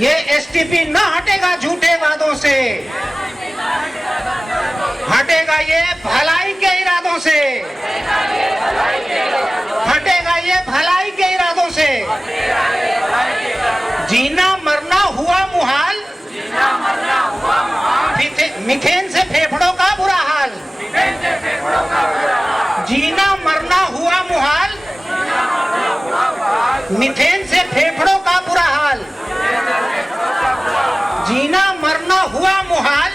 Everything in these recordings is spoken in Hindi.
ये एसटीपी न हटेगा झूठे वादों से, हटेगा ये भलाई के इरादों से, हटेगा ये भलाई के इरादों से। जीना मरना हुआ मुहाल, मीथेन से फेफड़ों का बुरा हाल। जीना मरना हुआ मुहाल, मीथेन से फेफड़ों का बुरा हाल। जीना मरना हुआ मुहाल,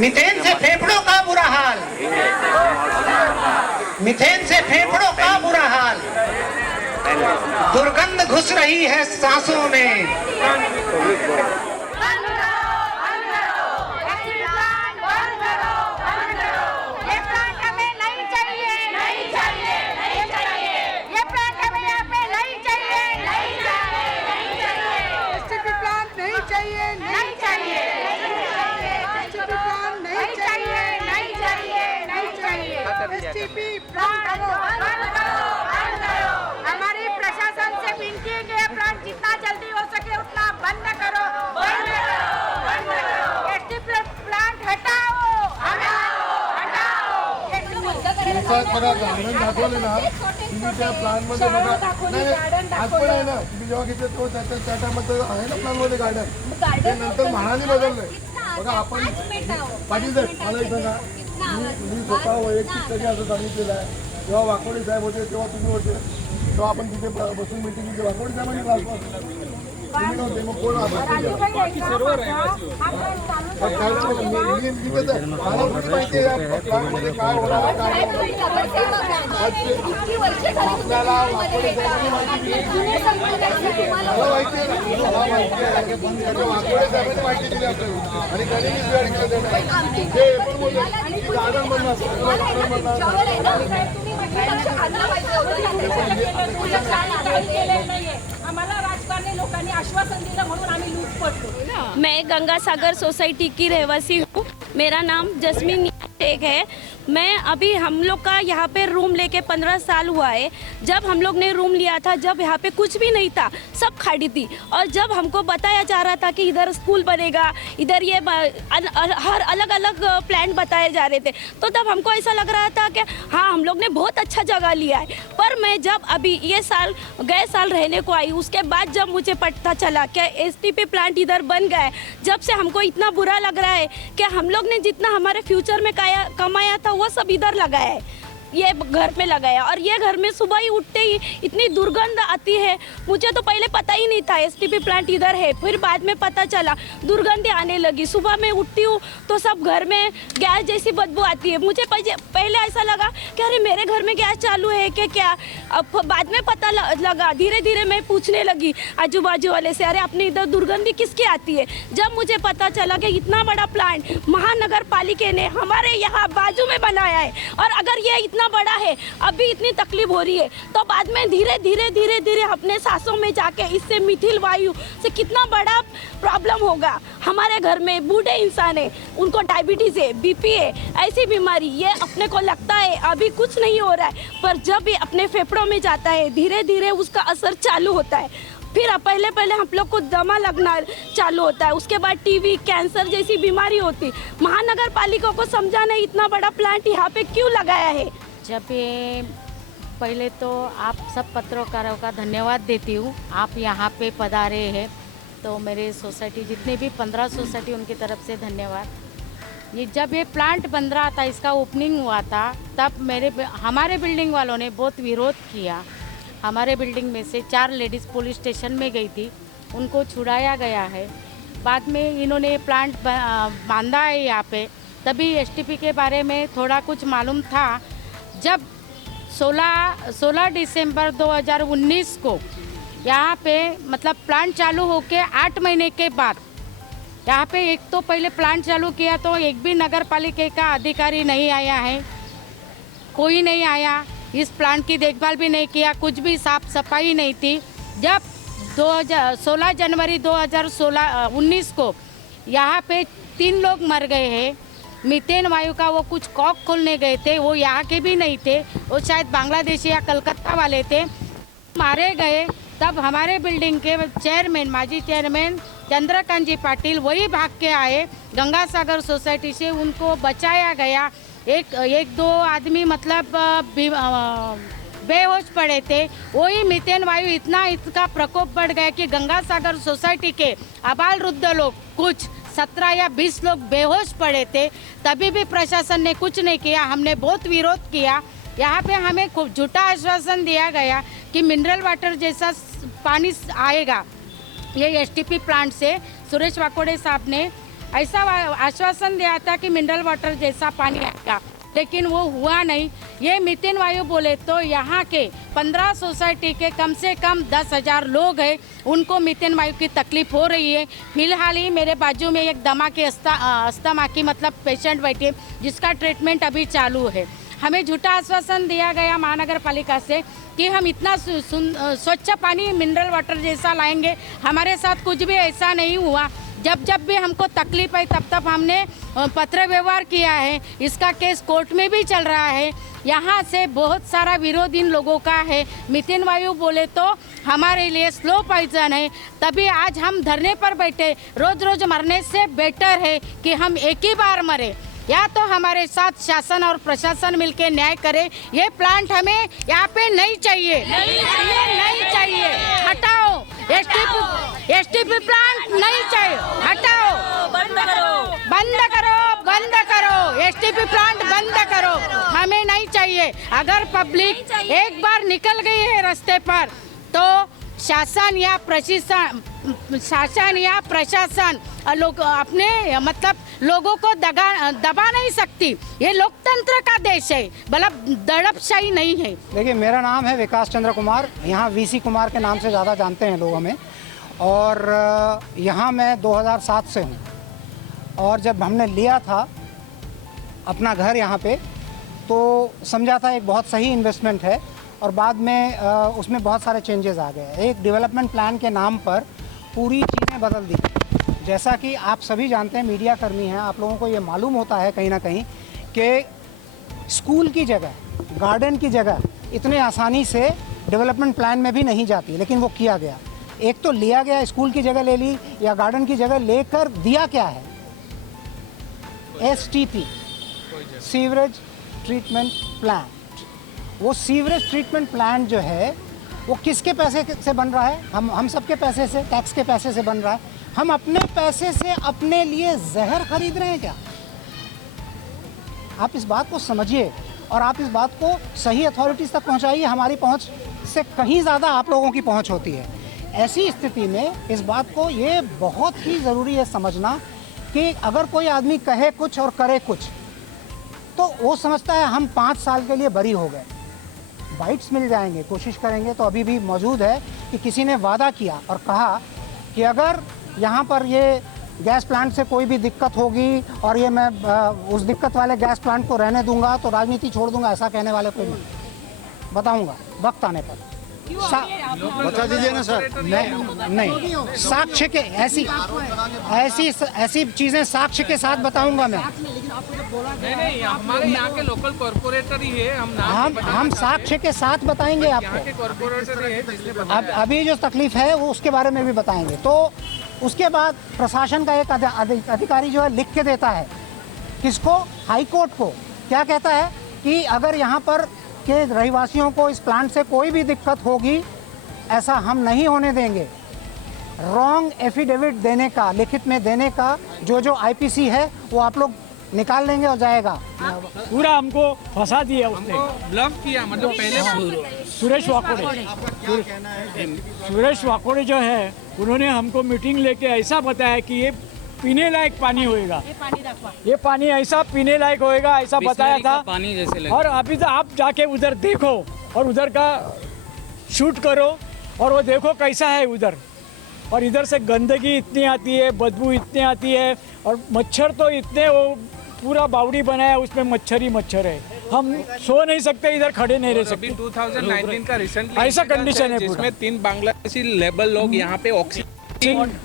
मीथेन से फेफड़ों का बुरा हाल। मीथेन से फेफड़ों का बुरा हाल। दुर्गंध घुस रही है सांसों में। हमारी प्रशासन से विनती है कि ये प्लांट जितना जल्दी हो सके उतना बंद करो, बंद करो। एसटीपी प्लांट हटाओ, बघा गार्डन दाखवले ना तुम्ही त्या प्लांट मध्ये बघा आज पण आहे ना तुम्ही जेव्हा घेतले तेव्हा त्या टायमात आहे ना प्लांट मध्ये गार्डन ते नंतर म्हानाने बदललंय बघा आपण पाटील साहेब मला एक सांगा मी स्वतः वैयक्तिक कधी असं सांगितलेलं आहे जेव्हा वाकोडे साहेब होते तेव्हा तुम्ही होते तेव्हा आपण तिथे बसून मिटिंग केली वाकोडे साहेबांनी क्लास तुम्ही नव्हते मग कोण मला माहिती आहे प्लांटमध्ये काय होणार आपल्याला वाकोडे साहेबांनी माहिती दिली मला माहिती आहे ना मला माहिती आहे वाकोडे साहेबांनी माहिती दिली आपल्याला आणि गणेश वेळ केलं ते पण बोलले गार्डन आम्हाला राजकारणी लोकांनी आश्वासन दिलं म्हणून आम्ही लूट पडतो। मैं गंगा सागर सोसाइटी की रहवासी हूँ। मेरा नाम जस्मीन शेख है। मैं अभी हम लोग का यहाँ पे रूम लेके 15 साल हुआ है। जब हम लोग ने रूम लिया था जब यहाँ पे कुछ भी नहीं था, सब खाड़ी थी, और जब हमको बताया जा रहा था कि इधर स्कूल बनेगा, इधर ये हर अलग अलग प्लान बताए जा रहे थे, तो तब हमको ऐसा लग रहा था कि हाँ हम लोग ने बहुत अच्छा जगह लिया है। पर मैं जब अभी ये साल गए साल रहने को आई, उसके बाद जब मुझे पता चला कि एसटीपी प्लांट इधर बन गया है, जब से हमको इतना बुरा लग रहा है कि हम लोग ने जितना हमारे फ्यूचर में कमाया था वो सब इधर लगाया है, ये घर में लगाया। और ये घर में सुबह ही उठते ही इतनी दुर्गंध आती है। मुझे तो पहले पता ही नहीं था एसटीपी प्लांट इधर है, फिर बाद में पता चला दुर्गंध आने लगी। सुबह मैं उठती हूँ तो सब घर में गैस जैसी बदबू आती है। मुझे पहले ऐसा लगा कि अरे मेरे घर में गैस चालू है कि क्या। अब बाद में पता लगा, धीरे धीरे मैं पूछने लगी आजू बाजू वाले से, अरे अपने इधर दुर्गंधी किसकी आती है। जब मुझे पता चला कि इतना बड़ा प्लांट महानगर पालिका ने हमारे यहाँ बाजू में बनाया है, और अगर ये इतना बड़ा है अभी इतनी तकलीफ हो रही है, तो बाद में धीरे धीरे अपने सांसों में जाके इससे मिथिल वायु से कितना बड़ा प्रॉब्लम होगा। हमारे घर में बूढ़े इंसान है, उनको डायबिटीज है, बीपी है, ऐसी बीमारी, ये अपने को लगता है अभी कुछ नहीं हो रहा है, पर जब ये अपने फेफड़ों में जाता है धीरे धीरे उसका असर चालू होता है। फिर पहले हम लोग को दमा लगना चालू होता है, उसके बाद टीबी, कैंसर जैसी बीमारी होती। महानगर पालिका को समझा नहीं इतना बड़ा प्लांट यहाँ पे क्यों लगाया है। जब ये पहले तो आप सब पत्रकारों का धन्यवाद देती हूँ, आप यहाँ पे पधारे हैं, तो मेरे सोसाइटी जितने भी 15 सोसाइटी उनकी तरफ से धन्यवाद। ये जब ये प्लांट बन रहा था, इसका ओपनिंग हुआ था, तब हमारे बिल्डिंग वालों ने बहुत विरोध किया। हमारे बिल्डिंग में से 4 लेडीज़ पुलिस स्टेशन में गई थी, उनको छुड़ाया गया है। बाद में इन्होंने प्लांट बांधा है यहाँ पे, तभी एसटीपी के बारे में थोड़ा कुछ मालूम था। जब 16 दिसंबर 2019 को यहाँ पे मतलब प्लांट चालू होके 8 महीने के बाद यहाँ पे एक तो पहले प्लांट चालू किया तो एक भी नगर पालिका का अधिकारी नहीं आया है, कोई नहीं आया, इस प्लांट की देखभाल भी नहीं किया, कुछ भी साफ सफाई नहीं थी। जब 16 जनवरी 2019 को यहाँ पे 3 लोग मर गए हैं। मीथेन वायु का वो कुछ कॉक खोलने गए थे, वो यहाँ के भी नहीं थे, वो शायद बांग्लादेशी या कलकत्ता वाले थे, मारे गए। तब हमारे बिल्डिंग के चेयरमैन, माजी चेयरमैन चंद्रकांत जी पाटिल वही भाग के आए गंगा सागर सोसाइटी से, उनको बचाया गया। एक दो आदमी मतलब बेहोश पड़े थे। वही मीथेन वायु इतना इसका प्रकोप बढ़ गया कि गंगा सागर सोसाइटी के आबाल वृद्ध लोग कुछ 17 या 20 लोग बेहोश पड़े थे। तभी भी प्रशासन ने कुछ नहीं किया। हमने बहुत विरोध किया। यहाँ पे हमें खूब झूठा आश्वासन दिया गया कि मिनरल वाटर जैसा पानी आएगा ये एसटीपी प्लांट से। सुरेश वाकोड़े साहब ने ऐसा आश्वासन दिया था कि मिनरल वाटर जैसा पानी आएगा, लेकिन वो हुआ नहीं। ये मीथेन वायु बोले तो यहाँ के 15 सोसाइटी के कम से कम 10,000 लोग हैं, उनको मीथेन वायु की तकलीफ हो रही है। फिलहाल ही मेरे बाजू में एक दमा के अस्थमा की मतलब पेशेंट बैठे, जिसका ट्रीटमेंट अभी चालू है। हमें झूठा आश्वासन दिया गया महानगर पालिका से कि हम इतना स्वच्छ पानी मिनरल वाटर जैसा लाएंगे। हमारे साथ कुछ भी ऐसा नहीं हुआ। जब भी हमको तकलीफ आई तब हमने पत्र व्यवहार किया है। इसका केस कोर्ट में भी चल रहा है। यहाँ से बहुत सारा विरोध इन लोगों का है। मीथेन वायु बोले तो हमारे लिए स्लो पॉइजन है। तभी आज हम धरने पर बैठे। रोज मरने से बेटर है कि हम एक ही बार मरे। या तो हमारे साथ शासन और प्रशासन मिलकर न्याय करे। ये प्लांट हमें यहाँ पे नहीं चाहिए, ये नहीं चाहिए, हटाओ। एसटीपी प्लांट नहीं चाहिए, हटाओ, बंद करो, एसटीपी प्लांट बंद करो, हमें नहीं चाहिए। अगर पब्लिक एक बार निकल गई है रास्ते पर तो शासन या प्रशासन लोग अपने मतलब लोगों को दबा नहीं सकती। ये लोकतंत्र का देश है, मतलब दड़पशाही नहीं है। देखिए, मेरा नाम है विकास चंद्र कुमार। यहाँ वीसी कुमार के नाम से ज़्यादा जानते हैं लोग हमें। और यहाँ मैं 2007 से हूँ। और जब हमने लिया था अपना घर यहाँ पे तो समझा था एक बहुत सही इन्वेस्टमेंट है। और बाद में उसमें बहुत सारे चेंजेस आ गए। एक डेवलपमेंट प्लान के नाम पर पूरी चीज़ें बदल दी। जैसा कि आप सभी जानते हैं, मीडिया कर्मी हैं, आप लोगों को ये मालूम होता है कहीं ना कहीं कि स्कूल की जगह, गार्डन की जगह इतने आसानी से डेवलपमेंट प्लान में भी नहीं जाती, लेकिन वो किया गया। एक तो लिया गया, स्कूल की जगह ले ली या गार्डन की जगह लेकर दिया क्या है, एसटीपी, सीवरेज ट्रीटमेंट प्लांट। वो सीवरेज ट्रीटमेंट प्लांट जो है वो किसके पैसे से बन रहा है? हम सबके पैसे से, टैक्स के पैसे से बन रहा है। हम अपने पैसे से अपने लिए जहर खरीद रहे हैं क्या? आप इस बात को समझिए और आप इस बात को सही अथॉरिटीज़ तक पहुंचाइए। हमारी पहुंच से कहीं ज़्यादा आप लोगों की पहुंच होती है। ऐसी स्थिति में इस बात को ये बहुत ही ज़रूरी है समझना कि अगर कोई आदमी कहे कुछ और करे कुछ तो वो समझता है हम 5 साल के लिए बरी हो गए, बाइट्स मिल जाएंगे, कोशिश करेंगे। तो अभी भी मौजूद है कि किसी ने वादा किया और कहा कि अगर यहाँ पर ये गैस प्लांट से कोई भी दिक्कत होगी और ये मैं उस दिक्कत वाले गैस प्लांट को रहने दूंगा तो राजनीति छोड़ दूंगा। ऐसा कहने वाले कोई नहीं, बताऊंगा वक्त आने पर। बता दीजिए ना सर। नहीं, साक्ष्य के ऐसी चीजें साक्ष्य के साथ बताऊंगा मैं। नहीं, हमारे यहाँ के लोकल कॉर्पोरेटर ही है। हम साक्ष्य के साथ बताएंगे आपको। कॉर्पोरेटर ही है जिसने बताया। अब अभी जो तकलीफ है वो उसके बारे में भी बताएंगे। तो उसके बाद प्रशासन का एक अधिकारी जो है लिख के देता है किसको, हाई कोर्ट को। क्या कहता है कि अगर यहाँ पर के रहवासियों को इस प्लांट से कोई भी दिक्कत होगी ऐसा हम नहीं होने देंगे। रॉन्ग एफिडेविट देने का, लिखित में देने का जो आईपीसी है वो आप लोग निकाल लेंगे और जाएगा। पूरा हमको फंसा दिया उसने, ब्लफ किया। मतलब पहले सुरेश वाकोड़े जो है उन्होंने हमको मीटिंग लेके ऐसा बताया कि ये पीने लायक पानी होएगा, ये पानी ऐसा पीने लायक होएगा, ऐसा बताया था। पानी जैसे लगे। और अभी तो आप जाके उधर देखो और उधर का शूट करो और वो देखो कैसा है उधर। और इधर से गंदगी इतनी आती है, बदबू इतनी आती है और मच्छर तो इतने, वो पूरा बावड़ी बनाया उसमें मच्छर ही मच्छर है। हम सो नहीं सकते, इधर खड़े नहीं रह सकते। 2019 का रिसेंटली ऐसा कंडीशन है जिसमें 3 बांग्लादेशी लेबर लोग यहाँ पे oxygen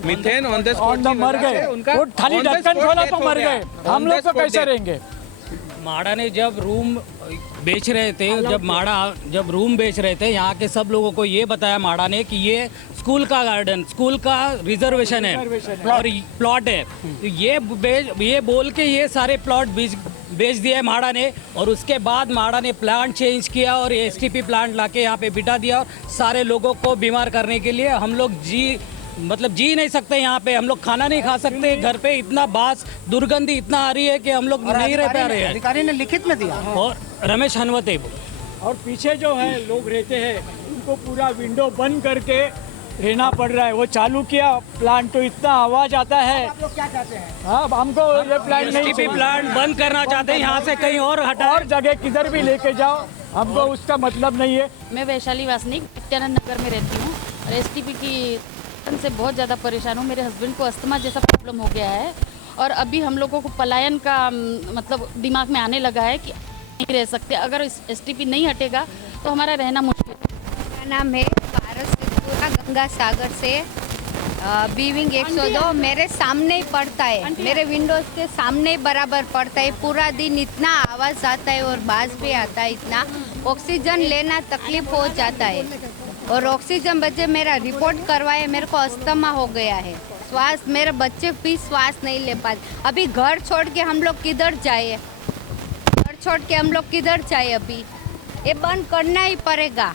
methane on the spot मर गए। वो खाली ढक्कन खोला तो मर गए। हम लोग तो कैसे रहेंगे? माड़ा ने जब रूम बेच रहे थे, जब रूम बेच रहे थे, यहाँ के सब लोगों को ये बताया माड़ा ने कि ये स्कूल का गार्डन, स्कूल का रिजर्वेशन है और प्लॉट है। तो ये बोल के ये सारे प्लॉट बेच दिए माड़ा ने, और उसके बाद माड़ा ने प्लांट चेंज किया और एसटीपी प्लांट लाके यहाँ पे बिठा दिया, और सारे लोगों को बीमार करने के लिए हम लोग जी नहीं सकते यहाँ पे, हम लोग खाना नहीं खा सकते, घर पे इतना बास दुर्गंधी इतना आ रही है कि हम लोग नहीं रह पा रहे हैं। अधिकारी ने लिखित में दिया। और रमेश हनवते और पीछे जो है लोग रहते हैं उनको पूरा विंडो बंद करके रहना पड़ रहा है। वो चालू किया प्लांट तो इतना आवाज आता है। आप लोग क्या चाहते हैं? हाँ, हमको ये प्लांट नहीं एसटीपी प्लांट बंद करना चाहते हैं, यहाँ से कहीं और हटा, और जगह किधर भी लेके जाओ, हमको उसका मतलब नहीं है। मैं वैशाली वासनिक नित्यानंद नगर में रहती हूँ और एसटीपी की से बहुत ज़्यादा परेशान हूँ। मेरे हस्बैंड को अस्थमा जैसा प्रॉब्लम हो गया है और अभी हम लोगों को पलायन का मतलब दिमाग में आने लगा है कि नहीं रह सकते, अगर एसटीपी नहीं हटेगा तो हमारा रहना मुश्किल है। मेरा नाम है पारस पूरा गंगा सागर से बीविंग 102 मेरे सामने ही पड़ता है, मेरे विंडोज के सामने ही बराबर पड़ता है। पूरा दिन इतना आवाज़ आता है और बाज भी आता है, इतना ऑक्सीजन लेना तकलीफ हो जाता है। और ऑक्सीजन बच्चे मेरा रिपोर्ट करवाए, मेरे को अस्थमा हो गया है, श्वास, मेरे बच्चे भी श्वास नहीं ले पाते। अभी घर छोड़ के हम लोग किधर जाए, घर छोड़ के हम लोग किधर जाए? अभी ये बंद करना ही पड़ेगा,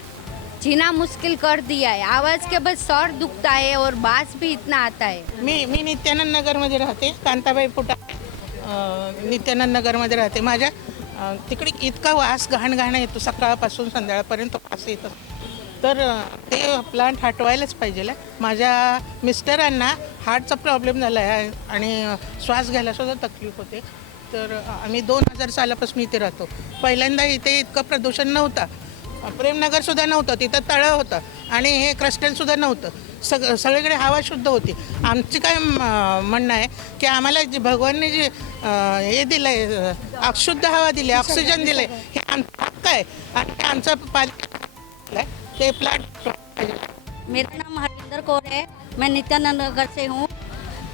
जीना मुश्किल कर दिया है। आवाज के बस सर दुखता है और बास भी इतना आता है। मी नित्यानंद नगरमध्ये राहते, कांताबाई फुटा नित्यानंद नगरमध्ये राहते। माझ्या तिकडे इतका वास घाण येतो, सकाळपासून संध्याकाळपर्यंत वास येतो, तर ते प्लांट हटवायलाच पाहिजे। माझ्या मिस्टरांना हार्टचा प्रॉब्लेम झाला आहे आणि श्वास घ्यायला सुद्धा तकलीफ होते। तर आम्ही 2000 सालापासून इथे राहतो। पहिल्यांदा इथे इतकं प्रदूषण नव्हतं, प्रेमनगरसुद्धा नव्हतं, तिथं तळं होतं आणि हे क्रिस्टलसुद्धा नव्हतं, सगळीकडे हवा शुद्ध होती। आमची काय म्हणणं आहे की आम्हाला जे भगवानने जे हे दिलं आहे, अशुद्ध हवा दिली, ऑक्सिजन दिलं आहे, हे आमचा हक्क आहे आणि आमचं पालन ते प्लांट। मेरा नाम हरविंदर कौर है, मैं नित्यानंद नगर से हूँ।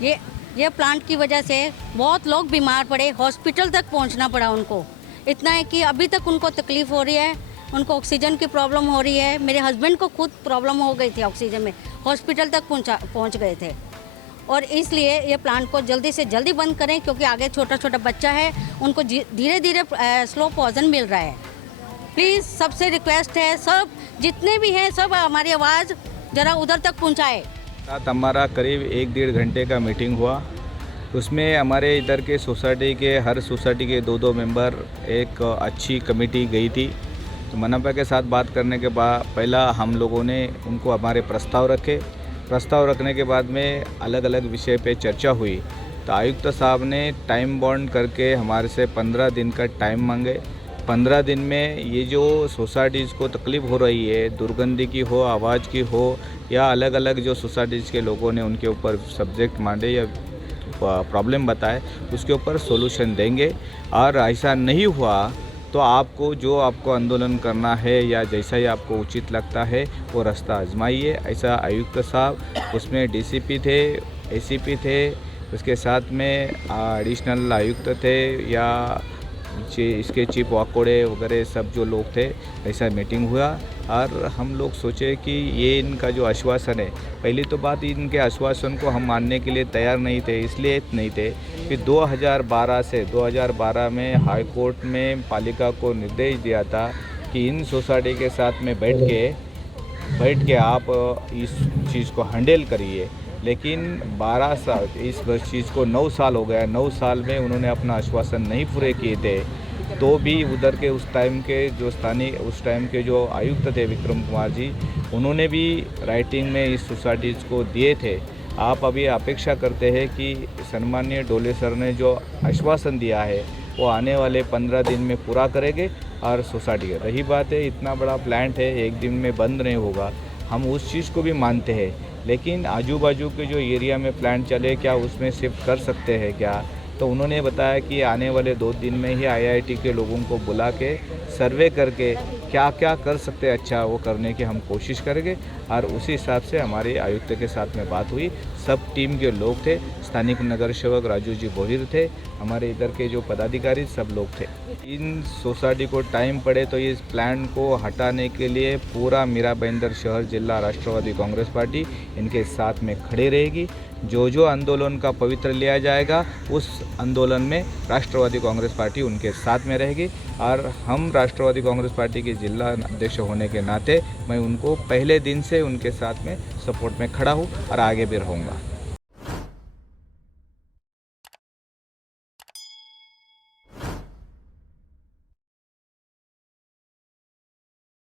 ये प्लांट की वजह से बहुत लोग बीमार पड़े, हॉस्पिटल तक पहुँचना पड़ा उनको। इतना है कि अभी तक उनको तकलीफ़ हो रही है, उनको ऑक्सीजन की प्रॉब्लम हो रही है। मेरे हस्बैंड को खुद प्रॉब्लम हो गई थी ऑक्सीजन में, हॉस्पिटल तक पहुँच गए थे। और इसलिए ये प्लांट को जल्दी से जल्दी बंद करें, क्योंकि आगे छोटा छोटा बच्चा है, उनको धीरे धीरे स्लो पॉइजन मिल रहा है। प्लीज़ सबसे रिक्वेस्ट है, सब जितने भी हैं सब हमारी आवाज़ ज़रा उधर तक पहुँचाए। साथ हमारा करीब 1-1.5 घंटे का मीटिंग हुआ। उसमें हमारे इधर के सोसाइटी के हर सोसाइटी के 2-2 मेंबर, एक अच्छी कमेटी गई थी। तो मनपा के साथ बात करने के बाद पहला हम लोगों ने उनको हमारे प्रस्ताव रखे। प्रस्ताव रखने के बाद में अलग अलग विषय पे चर्चा हुई। तो आयुक्त साहब ने टाइम बॉन्ड करके हमारे से 15 दिन का टाइम मांगे। 15 दिन में ये जो सोसाइटीज़ को तकलीफ़ हो रही है, दुर्गंधी की हो, आवाज़ की हो, या अलग अलग जो सोसाइटीज़ के लोगों ने उनके ऊपर सब्जेक्ट मांगे या प्रॉब्लम बताए, उसके ऊपर सॉल्यूशन देंगे। और ऐसा नहीं हुआ तो आपको आंदोलन करना है या जैसा ही आपको उचित लगता है वो रास्ता आजमाइए। ऐसा आयुक्त साहब, उसमें डीसीपी थे, एसीपी थे, उसके साथ में एडिशनल आयुक्त थे या इसके चीफ वाकोड़े वगैरह सब जो लोग थे। ऐसा मीटिंग हुआ और हम लोग सोचे कि ये इनका जो आश्वासन है, पहली तो बात इनके आश्वासन को हम मानने के लिए तैयार नहीं थे। इसलिए नहीं थे कि 2012 में हाई कोर्ट में पालिका को निर्देश दिया था कि इन सोसाइटी के साथ में बैठ के आप इस चीज़ को हैंडल करिए। लेकिन 12 साल, इस चीज़ को 9 साल हो गया। 9 साल में उन्होंने अपना आश्वासन नहीं पूरे किए थे। तो भी उधर के उस टाइम के जो आयुक्त थे विक्रम कुमार जी, उन्होंने भी राइटिंग में इस सोसाइटीज़ को दिए थे। आप अभी अपेक्षा करते हैं कि सम्माननीय डोले सर ने जो आश्वासन दिया है वो आने वाले 15 दिन में पूरा करेंगे। और सोसाइटी रही बात है, इतना बड़ा प्लांट है, एक दिन में बंद नहीं होगा, हम उस चीज़ को भी मानते हैं। लेकिन आजू बाजू के जो एरिया में प्लांट चले, क्या उसमें शिफ्ट कर सकते हैं क्या? तो उन्होंने बताया कि आने वाले 2 दिन में ही IIT के लोगों को बुला के सर्वे करके क्या क्या कर सकते हैं अच्छा वो करने की हम कोशिश करेंगे। और उसी हिसाब से हमारे आयुक्त के साथ में बात हुई, सब टीम के लोग थे, स्थानिक नगर सेवक राजू जी बोहिर थे, हमारे इधर के जो पदाधिकारी सब लोग थे। इन सोसाइटी को टाइम पड़े तो इस प्लान को हटाने के लिए पूरा मीरा भाईंदर शहर जिला राष्ट्रवादी कांग्रेस पार्टी इनके साथ में खड़े रहेगी। जो जो आंदोलन का पवित्र लिया जाएगा उस आंदोलन में राष्ट्रवादी कांग्रेस पार्टी उनके साथ में रहेगी। और हम राष्ट्रवादी कांग्रेस पार्टी के जिला अध्यक्ष होने के नाते मैं उनको पहले दिन से उनके साथ में सपोर्ट में खड़ा हूँ और आगे भी रहूँगा।